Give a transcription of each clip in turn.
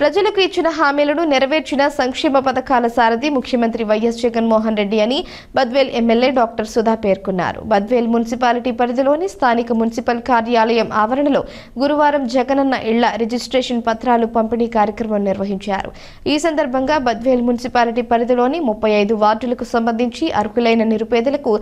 ప్రజలకు ఇచ్చిన హామీలను నెరవేర్చిన సంక్షేమ పథకాల సారథి ముఖ్యమంత్రి వైఎస్ జగన్మోహన్ రెడ్డి అని బద్వేల్ ఎమ్మెల్యే డాక్టర్ సుధా పేర్కొన్నారు. బద్వేల్ మున్సిపాలిటీ పరిధిలోని స్థానిక మున్సిపల్ కార్యాలయం ఆవరణలో గురువారం జగనన్న ఇళ్ల రిజిస్ట్రేషన్ పత్రాలు పంపిణీ కార్యక్రమం నిర్వహించారు. ఈ సందర్భంగా బద్వేల్ మున్సిపాలిటీ పరిధిలోని 35 వార్డులకు సంబంధించి అర్హులైన నిరుపేదలకు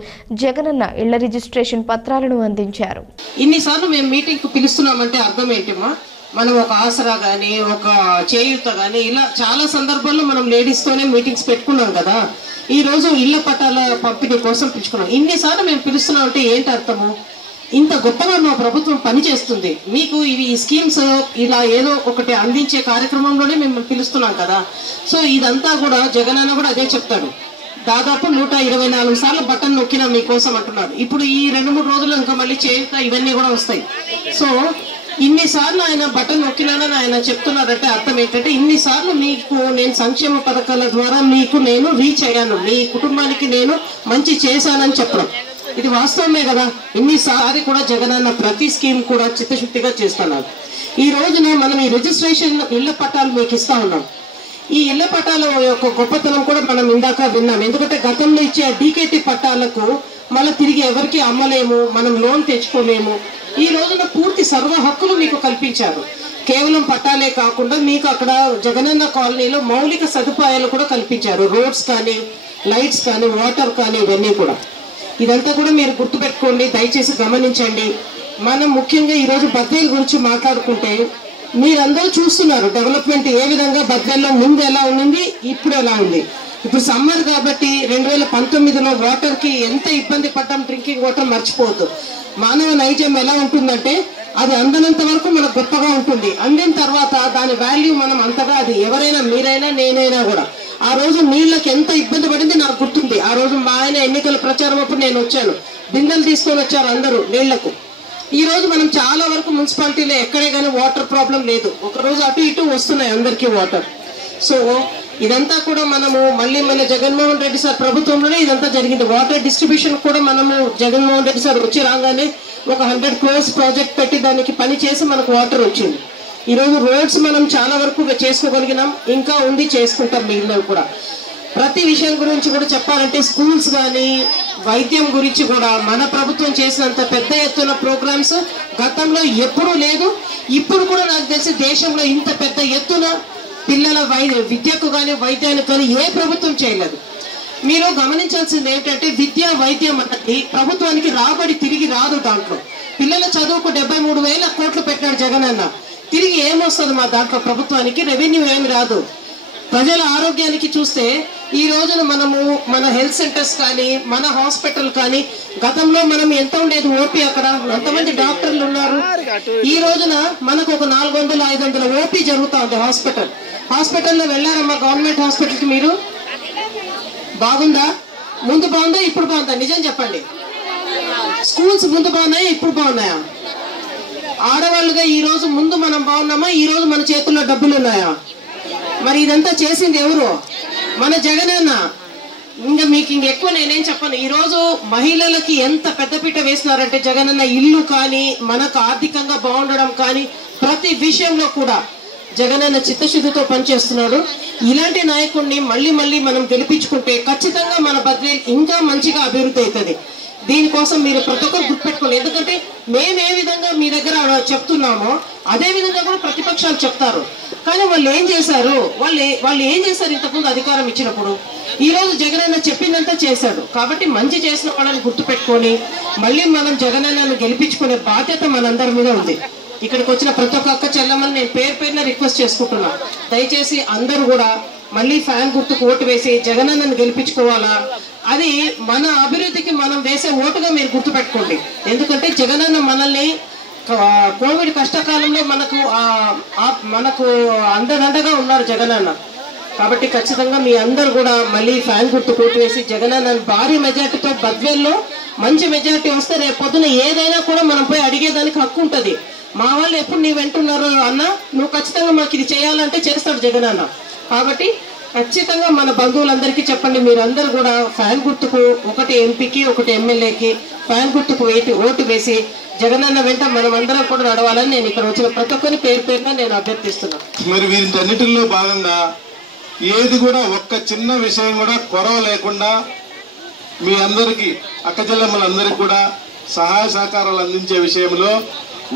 జగనన్న ఇళ్ల రిజిస్ట్రేషన్ పత్రాలను అందించారు. ఇన్నిసార్లు మేము మీటింగ్ కు పిలుస్తున్నామంటే అర్థం ఏంటమ్మా? మనం ఒక ఆసరా గానీ ఒక చేయూత గానీ ఇలా చాలా సందర్భాల్లో మనం లేడీస్ తోనే మీటింగ్స్ పెట్టుకున్నాం కదా. ఈ రోజు ఇళ్ల పట్టాల పంపిణీ కోసం పిలుచుకున్నాం. ఇన్నిసార్లు మేము పిలుస్తున్నాం అంటే ఏంటి అర్థము? ఇంత గొప్పగా మా ప్రభుత్వం పనిచేస్తుంది, మీకు ఇవి ఈ స్కీమ్స్ ఇలా ఏదో ఒకటి అందించే కార్యక్రమంలోనే మేము పిలుస్తున్నాం కదా. సో ఇదంతా కూడా జగనన్న కూడా అదే చెప్తాడు. దాదాపు 124 సార్లు బటన్ నొక్కినా మీకోసం అంటున్నారు. ఇప్పుడు ఈ 2-3 రోజులు ఇంకా మళ్ళీ చేయూత ఇవన్నీ కూడా వస్తాయి. సో ఇన్నిసార్లు ఆయన బటన్ నొక్కినానని ఆయన చెప్తున్నారంటే అర్థం ఏంటంటే ఇన్నిసార్లు మీకు నేను సంక్షేమ పథకాల ద్వారా మీకు నేను రీచ్ అయ్యాను, మీ కుటుంబానికి నేను మంచి చేశానని చెప్పడం ఇది వాస్తవమే కదా. ఇన్నిసార్లు కూడా జగనన్న ప్రతి స్కీమ్ కూడా చిత్తశుద్ధిగా చేస్తున్నారు. ఈ రోజున మనం ఈ రిజిస్ట్రేషన్ ఇళ్ల పట్టాలు మీకు ఇస్తా ఉన్నాం. ఈ ఇళ్ల పట్టాల యొక్క గొప్పతనం కూడా మనం ఇందాక విన్నాం. ఎందుకంటే గతంలో ఇచ్చే డీకేటీ పట్టాలకు మళ్ళీ తిరిగి ఎవరికి అమ్మలేము, మనం లోన్ తెచ్చుకోలేము. ఈ రోజున పూర్తి సర్వ హక్కులు మీకు కల్పించారు. కేవలం పట్టాలే కాకుండా మీకు అక్కడ జగనన్న కాలనీలో మౌలిక సదుపాయాలు కూడా కల్పించారు. రోడ్స్ కానీ, లైట్స్ కానీ, వాటర్ కానీ ఇవన్నీ కూడా. ఇదంతా కూడా మీరు గుర్తుపెట్టుకోండి, దయచేసి గమనించండి. మనం ముఖ్యంగా ఈరోజు బద్వేల్ గురించి మాట్లాడుకుంటే మీరందరూ చూస్తున్నారు డెవలప్మెంట్ ఏ విధంగా బద్వేల్లో ముందు ఎలా ఉంది, ఇప్పుడు ఎలా ఉంది. ఇప్పుడు సమ్మర్ కాబట్టి 2019లో వాటర్ కి ఎంత ఇబ్బంది పడ్డాం, డ్రింకింగ్ వాటర్ మర్చిపోవద్దు. మానవ నైజం ఎలా ఉంటుందంటే అది అందనంత వరకు మనకు గొప్పగా ఉంటుంది. అందిన తర్వాత దాని వాల్యూ మనం అంతగా, అది ఎవరైనా మీరైనా నేనైనా కూడా ఆ రోజు నీళ్ళకి ఎంత ఇబ్బంది పడింది నాకు గుర్తుంది. ఆ రోజు మా ఆయన ఎన్నికల ప్రచారం అప్పుడు నేను వచ్చాను, బిందెలు తీసుకొని వచ్చారు అందరూ నీళ్లకు. ఈ రోజు మనం చాలా వరకు మున్సిపాలిటీలో ఎక్కడే కానీ వాటర్ ప్రాబ్లం లేదు. ఒకరోజు అటు ఇటు వస్తున్నాయి అందరికీ వాటర్. సో ఇదంతా కూడా మనము మళ్ళీ మన జగన్మోహన్ రెడ్డి సార్ ప్రభుత్వంలోనే ఇదంతా జరిగింది. వాటర్ డిస్ట్రిబ్యూషన్ కూడా మనము జగన్మోహన్ రెడ్డి సార్ వచ్చి రాగానే ఒక 100 crores ప్రాజెక్ట్ పెట్టి దానికి పని చేసి మనకు వాటర్ వచ్చింది. ఈరోజు రోడ్స్ మనం చాలా వరకు చేసుకోగలిగినాం, ఇంకా ఉంది, చేసుకుంటాం మిగిలినవి కూడా. ప్రతి విషయం గురించి కూడా చెప్పాలంటే స్కూల్స్ కానీ వైద్యం గురించి కూడా మన ప్రభుత్వం చేసినంత పెద్ద ఎత్తున ప్రోగ్రామ్స్ గతంలో ఎప్పుడూ లేదు. ఇప్పుడు కూడా నాకు తెలిసి దేశంలో ఇంత పెద్ద ఎత్తున పిల్లల విద్యకు కానీ వైద్యానికి కానీ ఏ ప్రభుత్వం చేయలేదు. మీరు గమనించాల్సింది ఏంటంటే విద్య వైద్యం అన్నది ప్రభుత్వానికి రాబడి తిరిగి రాదు. దాంట్లో పిల్లల చదువుకు 73,000 కోట్లు పెట్టాడు జగనన్న. తిరిగి ఏమొస్తుంది మా దాంట్లో ప్రభుత్వానికి? రెవెన్యూ ఏమి రాదు. ప్రజల ఆరోగ్యానికి చూస్తే ఈ రోజున మనము మన హెల్త్ సెంటర్స్ కానీ మన హాస్పిటల్ కానీ గతంలో మనం ఎంత ఉండేది ఓపీ, అక్కడ ఎంతమంది డాక్టర్లు ఉన్నారు. ఈ రోజున మనకు ఒక 400-500 ఓపీ జరుగుతా ఉంది. హాస్పిటల్లో వెళ్ళారమ్మా గవర్నమెంట్ హాస్పిటల్కి మీరు? బాగుందా? ముందు బాగుందా ఇప్పుడు బాగుందా? నిజం చెప్పండి. స్కూల్స్ ముందు బాగున్నాయా ఇప్పుడు బాగున్నాయా? ఆడవాళ్ళుగా ఈ రోజు ముందు మనం బాగున్నామా? ఈ రోజు మన చేతుల్లో డబ్బులు ఉన్నాయా? మరి ఇదంతా చేసింది ఎవరు? మన జగనన్న. ఇంకా మీకు ఇంకెక్కువ నేనేం చెప్పను. ఈ రోజు మహిళలకి ఎంత పెద్దపీట వేస్తున్నారంటే జగనన్న ఇల్లు కానీ మనకు ఆర్థికంగా బాగుండడం కానీ ప్రతి విషయంలో కూడా జగనన్న చిత్తశుద్ధితో పనిచేస్తున్నారు. ఇలాంటి నాయకుడిని మళ్ళీ మళ్ళీ మనం గెలిపించుకుంటే ఖచ్చితంగా మన బద్వేల్ ఇంకా మంచిగా అభివృద్ధి అవుతుంది. దీనికోసం మీరు ప్రతి ఒక్కరు గుర్తుపెట్టుకోండి. ఎందుకంటే మేము ఏ విధంగా మీ దగ్గర చెప్తున్నామో అదే విధంగా కూడా ప్రతిపక్షాలు చెప్తారు. కానీ వాళ్ళు ఏం చేశారు? వాళ్ళు ఏం చేశారు ఇంతకుముందు అధికారం ఇచ్చినప్పుడు? ఈ రోజు జగనన్న చెప్పిందంతా చేశాడు. కాబట్టి మంచి చేసిన వాళ్ళని గుర్తుపెట్టుకొని మళ్ళీ మనం జగనన్నను గెలిపించుకునే బాధ్యత మనందరి మీద ఉంది. ఇక్కడికి వచ్చిన ప్రతి ఒక్క అక్క చెల్లమ్మని నేను పేరున రిక్వెస్ట్ చేసుకుంటున్నా, దయచేసి అందరూ కూడా మళ్ళీ ఫ్యాన్ గుర్తుకు ఓటు వేసి జగనన్నను గెలిపించుకోవాలా. అది మన అభివృద్ధికి మనం వేసే ఓటుగా మీరు గుర్తుపెట్టుకోండి. ఎందుకంటే జగనన్న మనల్ని కోవిడ్ కష్టకాలంలో మనకు అండదండగా ఉన్నారు జగనన్న. కాబట్టి ఖచ్చితంగా మీ అందరు కూడా మళ్ళీ ఫ్యాన్ గుర్తుకు ఓటు వేసి జగనన్న భారీ మెజార్టీతో బద్వేల్లో మంచి మెజార్టీ వస్తే రేపు పొద్దున ఏదైనా కూడా మనం పోయి అడిగేదానికి హక్కు ఉంటుంది. మా వాళ్ళు ఎప్పుడు నీ వెంటున్నారు అన్న, నువ్వు ఖచ్చితంగా మాకు ఇది చేయాలంటే చేస్తాడు జగనన్న. కాబట్టి ఖచ్చితంగా మన బంధువులందరికీ చెప్పండి, మీరందరూ కూడా ఫ్యాన్ గుర్తుకు, ఒకటి ఎంపీకి ఒకటి ఎమ్మెల్యేకి ఫ్యాన్ గుర్తుకు ఓటు వేసి జగనన్న వెంట మనం అందరం కూడా నడవాలని నేను ఇక్కడ వచ్చిన ప్రతి ఒక్కరిని పేరు పేరున నేను అభ్యర్థిస్తున్నాను. మరి వీటన్నిటిలో భాగంగా ఏది కూడా ఒక్క చిన్న విషయం కూడా కొరవ లేకుండా మీ అందరికీ అక్క చెల్లెమ్మలందరికీ కూడా సహాయ సహకారాలు అందించే విషయంలో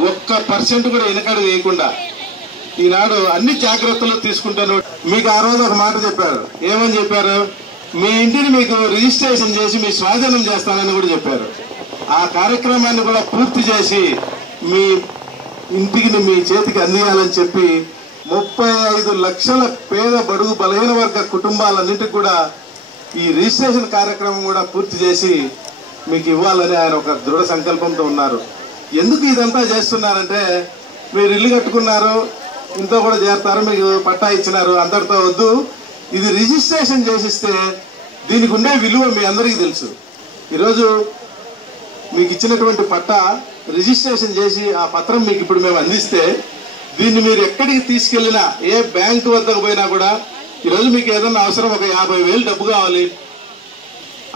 1% కూడా వెనకడుగు వేయకుండా ఈనాడు అన్ని జాగ్రత్తలు తీసుకుంటాను. మీకు ఆ రోజు ఒక మాట చెప్పారు. ఏమని చెప్పారు? మీ ఇంటిని మీకు రిజిస్ట్రేషన్ చేసి మీ స్వాధీనం చేస్తానని కూడా చెప్పారు. ఆ కార్యక్రమాన్ని కూడా పూర్తి చేసి మీ ఇంటికి మీ చేతికి అందియాలని చెప్పి 35 లక్షల పేద బడుగు బలహీన వర్గ కుటుంబాలన్నింటికి కూడా ఈ రిజిస్ట్రేషన్ కార్యక్రమం కూడా పూర్తి చేసి మీకు ఇవ్వాలని ఆయన ఒక దృఢ సంకల్పంతో ఉన్నారు. ఎందుకు ఇదంతా చేస్తున్నారంటే, మీరు ఇల్లు కట్టుకున్నారు, ఇంట్లో కూడా చేరుతారు, మీకు పట్టా ఇచ్చినారు, అందరితో వద్దు, ఇది రిజిస్ట్రేషన్ చేసిస్తే దీనికి ఉండే విలువ మీ అందరికీ తెలుసు. ఈరోజు మీకు ఇచ్చినటువంటి పట్టా రిజిస్ట్రేషన్ చేసి ఆ పత్రం మీకు ఇప్పుడు మేము అందిస్తే దీన్ని మీరు ఎక్కడికి తీసుకెళ్ళినా, ఏ బ్యాంకు వద్దకు పోయినా కూడా ఈరోజు మీకు ఏదన్నా అవసరం, ఒక 50,000 డబ్బు కావాలి,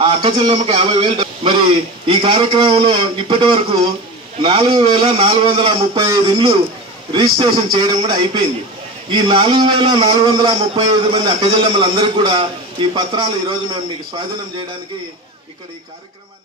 ఆ అక్క చెల్లెమ్మకి 50,000. మరి ఈ కార్యక్రమంలో ఇప్పటి వరకు 4,435 ఇండ్లు రిజిస్ట్రేషన్ చేయడం కూడా అయిపోయింది. ఈ 4,435 మంది అక్క చెల్లెమ్మలందరికీ కూడా ఈ పత్రాలు ఈరోజు మేము మీకు స్వాధీనం చేయడానికి ఇక్కడ ఈ కార్యక్రమాన్ని